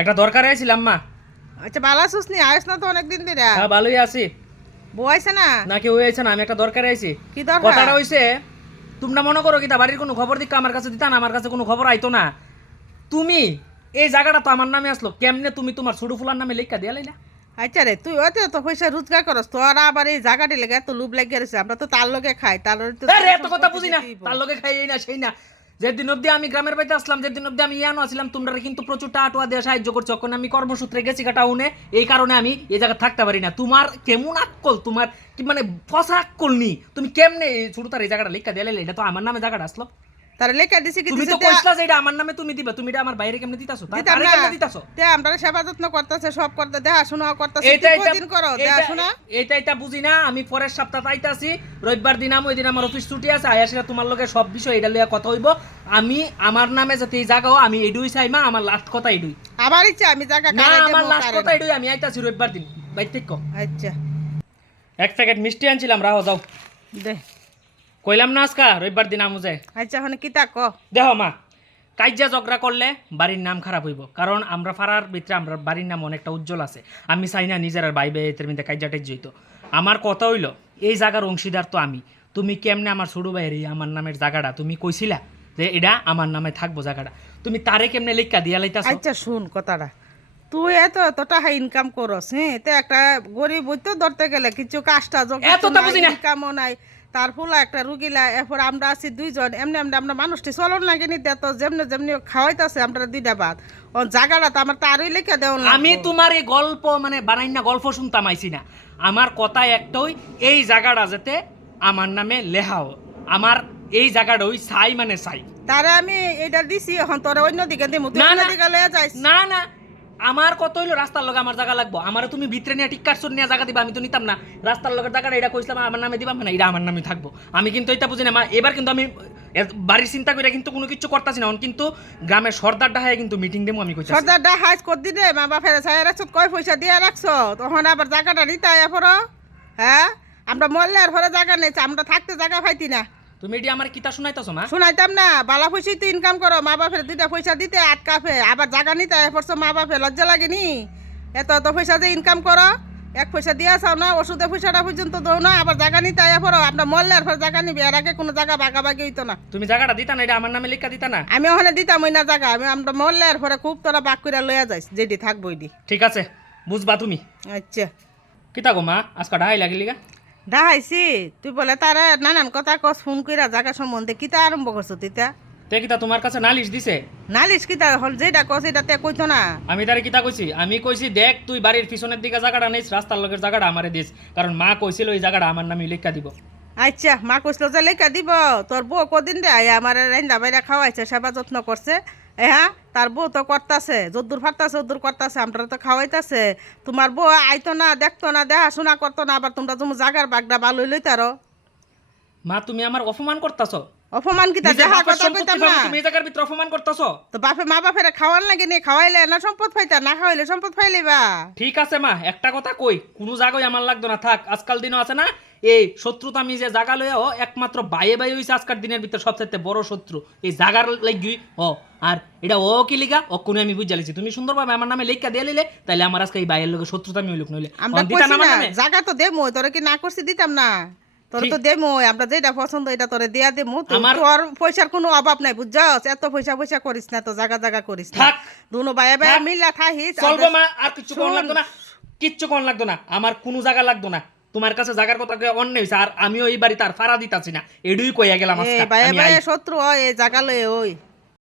একটা দরকারে আইছিলাম মা। আচ্ছা ভালো আছিস নি? আইস না তো অনেকদিন ধরে। হ্যাঁ ভালোই আছি। বউ আইছে না? নাকি হয়ে আইছে না, আমি একটা দরকারে আইছি। কি দরকার? কথাটা হইছে, তোমরা মনে করো কি তা বাড়ির কোনো খবর দিক আমার কাছে দিতা না, আমার কাছে কোনো খবর আইতো না। তুমি এই জায়গাটা তো আমার নামে আসলো, কেমনে তুমি তোমার ছোট ফুলার নামে লেখা দিয়া লাইলা? আচ্ছা রে, তুই অত তো পয়সা রোজগার করস, তোর আবার এই জায়গাটি লেগে এত লোভ লাগিয়ে রয়েছে। আমরা তো তার লগে খাই, তার লগে তো আরে এত কথা বুঝি না, তার লগে খাই এই না সেই না। যেদিন অব্দি আমি গ্রামের বাড়িতে আসলাম, যেদিন অব্দি আমি ইয়ানো আসলাম, তোমরা কিন্তু প্রচুর টাকা দিয়ে সাহায্য করছো। এখন আমি কর্মসূত্রে গেছি টাউনে, এই কারণে আমি এই জায়গায় থাকতে পারি না। তোমার কেমন আক্কল, তোমার কি মানে ফসা আক্কল নি? তুমি কেমনে ছোট তার এই জায়গাটা লেখা দিলে? এটা তো আমার নামে জায়গাটা আসলো। তার লেখা দিছি কি? তুমি তো কইছলা যে এটা আমার নামে তুমি দিবা, তুমি এটা আমার বাইরে কেমনে দিতাছো? তারে কেমনে দিতাছো? তে আমরা সেবা যত্ন করতেছে, সব করতে দেখাশোনা করতেছে। এটা কয়দিন করো দেখাশোনা? এটা বুঝি না। আমি পরের সপ্তাহে আইতাছি, রবিবার দিন ওই দিন আমার অফিস ছুটি আছে, আয়াসিরা তোমার লগে সব বিষয় এটা লইয়া কথা হইব। আমি আমার নামে যাতে এই জায়গাও আমি এডুই চাই মা, আমার লাস্ট কথা এডুই। আবার ইচ্ছা আমি জায়গা না, কারে দেব? আমার লাস্ট কথা এডুই, আমি আইতাছি রবিবার দিন বাইতে কো। আচ্ছা এক প্যাকেট মিষ্টি আনছিলাম, রাহো যাও। দে। কইলাম না আজকা রবিবার দিন আমু যায়। আচ্ছা এখন কি তা ক? দেখো মা, কাইজা ঝগড়া করলে বাড়ির নাম খারাপ হইব, কারণ আমরা ফারার ভিতরে আমরা বাড়ির নাম অনেকটা উজ্জ্বল আছে। আমি চাই না নিজের আর ভাই ভাইয়ের মধ্যে কাইজা টাইজ হইতো। আমার কথা হইল, এই জায়গার অংশীদার তো আমি। তুমি কেমনে আমার ছোট ভাইয়ের এই আমার নামের জায়গাটা তুমি কইছিলা যে এটা আমার নামে থাকবো জায়গাটা, তুমি তারে কেমনে লেখা দিয়া লাইতাছো? আচ্ছা শুন কথাটা, তুই এত টাকা ইনকাম করস, হ্যাঁ, তো একটা গরিব হইতো ধরতে গেলে কিছু কাজটা এতটা বুঝি না। ইনকামও নাই, তার ফুলা একটা রুগীলা। এরপর আমরা আছি দুইজন, এমনি এমনি আমরা মানুষটি চলন লাগে নি দে, তো যেমনি যেমনি খাওয়াইতেছে আমরা দুইটা বাদ। ও জায়গাটা তো আমার তারই লেখা দেওয়া। আমি তোমার এই গল্প মানে বানাই না, গল্প শুনতাম আইছি না। আমার কথা একটাই, এই জায়গাটা যাতে আমার নামে লেহাও। আমার এই জায়গাটা ওই সাই মানে সাই। তারে আমি এটা দিছি, এখন তোরে অন্য দিকে দিমু, তুই না অন্য না দিকে লয়ে যাইস। না না, আমার কত হইলো রাস্তার লগে আমার জায়গা লাগবো। আমার তুমি ভিতরে নিয়ে টিক কাটছর নিয়ে জায়গা দিবা, আমি তো নিতাম না। রাস্তার লগের জায়গাটা এটা কইছিলাম আমার নামে দিবা, মানে এটা আমার নামে থাকবো। আমি কিন্তু এটা বুঝি না মা। এবার কিন্তু আমি বাড়ির চিন্তা করে কিন্তু কোনো কিছু করতেছি না। কিন্তু গ্রামের সর্দার ডাহায় কিন্তু মিটিং দেবো আমি কইছি। সর্দার ডা হাজ কর দিলে মা বাপের ছায়া রাখছ, কয় পয়সা দিয়ে রাখছ, তখন আবার জায়গাটা নিতে এরপর। হ্যাঁ, আমরা মরলে আর ঘরে জায়গা নেই, আমরা থাকতে জায়গা পাইতি না। তুমি এটি আমার কিতা শুনাইতেছো মা? শুনাইতাম না, বালা পয়সাই তো ইনকাম করো, মা বাপের দুইটা পয়সা দিতে আটকাফে, আবার জায়গা নিতে এরপর মা বাপে লজ্জা লাগেনি? এত পয়সা যে ইনকাম করো, এক পয়সা দিয়া চাও না, ওষুধের পয়সাটা পর্যন্ত দৌ না, আবার জায়গা নিতে এরপর আমরা মরলে আর জায়গা নিবি, এর আগে কোনো জায়গা ভাগাভাগি হইতো না। তুমি জায়গাটা দিতা না, এটা আমার নামে লেখা দিতা না? আমি ওখানে দিতাম ওই না জায়গা, আমি আমরা মরলে আর পরে খুব তোরা বাক করে লইয়া যাইস, যেটি থাকবো এটি। ঠিক আছে, বুঝবা তুমি। আচ্ছা কিতা গো মা, আজকে ডাহাই লাগিলি গা? ডাহাইছি, তুই বলে তারা নানান কথা কস, ফোন কইরা জায়গা সম্বন্ধে কিতা আরম্ভ করছো তুইটা? তে কিতা তোমার কাছে নালিশ দিছে? নালিশ কিতা হল, যেটা কস এটা তে কইতো না। আমি তারে কিতা কইছি? আমি কইছি দেখ তুই বাড়ির পিছনের দিকে জায়গাটা নেইস, রাস্তার লগের জায়গাটা আমারে দিস, কারণ মা কইছিল এই জায়গাটা আমার নামে লেখা দিব। আচ্ছা মা কইছিল যে লেখা দিব, তোর বউ কদিন দে আয় আমার রান্না বাইরা খাওয়াইছে, সেবা যত্ন করছে। হ্যাঁ, তার বউ তো করতাছে, যদ্দুর ফারতাছে ওদ্দুর করতাছে, আমরা তো খাওয়াইতাছে। তোমার বউ আইতো না, দেখতো না, দেখাশোনা করতো না, আবার তোমরা তুমি জাগার বাগডা ভালো লইতারো। মা তুমি আমার অপমান করতাছো। অপমান কিতা? নিজের দেখা বাপের কথা সম্পত্তি কইতাম ভাবে না? তুমি এই জায়গার ভিতরে অপমান করতাছো। তো বাপে মা বাপের খাওয়ান লাগে নি, খাওয়াইলে না সম্পদ পাইতা, না খাওয়াইলে সম্পদ পাইলেবা। ঠিক আছে মা, একটা কথা কই, কোনো জায়গায় আমার লাগতো না, থাক। আজকাল দিনও আছে না এই শত্রুতা, আমি যে জায়গা লইয়া একমাত্র বাইয়ে বাই হইছে আজকাল দিনের ভিতরে সবচেয়ে বড় শত্রু এই জায়গার লাগি। আর এটা ও কি লিগা ও কোন আমি বুঝা লিছি, তুমি সুন্দরভাবে আমার নামে লেখা দিয়ে লিলে, তাইলে আমার আজকে এই বাইয়ের লোকের শত্রুতা আমি হইলুক নইলে আমরা দিতা কইছি না আমার না নামে। জায়গা তো দেমো, তোরে কি না করছি দিতাম না? তোর তো দেমো, আমরা যেটা পছন্দ এটা তোরে দিয়া দেমো। তোর পয়সার কোনো অভাব নাই, বুঝছস? এত পয়সা পয়সা করিস না, তো জায়গা জায়গা করিস না। থাক দুনো ভাইয়া ভাইয়া মিল্লা থাহিস। চলবো মা, আর কিচ্ছু কোন লাগতো না, কিচ্ছু কোন লাগতো না, আমার কোনো জায়গা লাগতো না। তোমার কাছে জায়গার কথা অন্য হইছে, আর আমিও এই বাড়িতে আর ফাড়া দিতাছি না, এডুই কইয়া গেলাম আজকে। ভাইয়া ভাইয়া শত্রু হয় এই জায়গা লয়ে ওই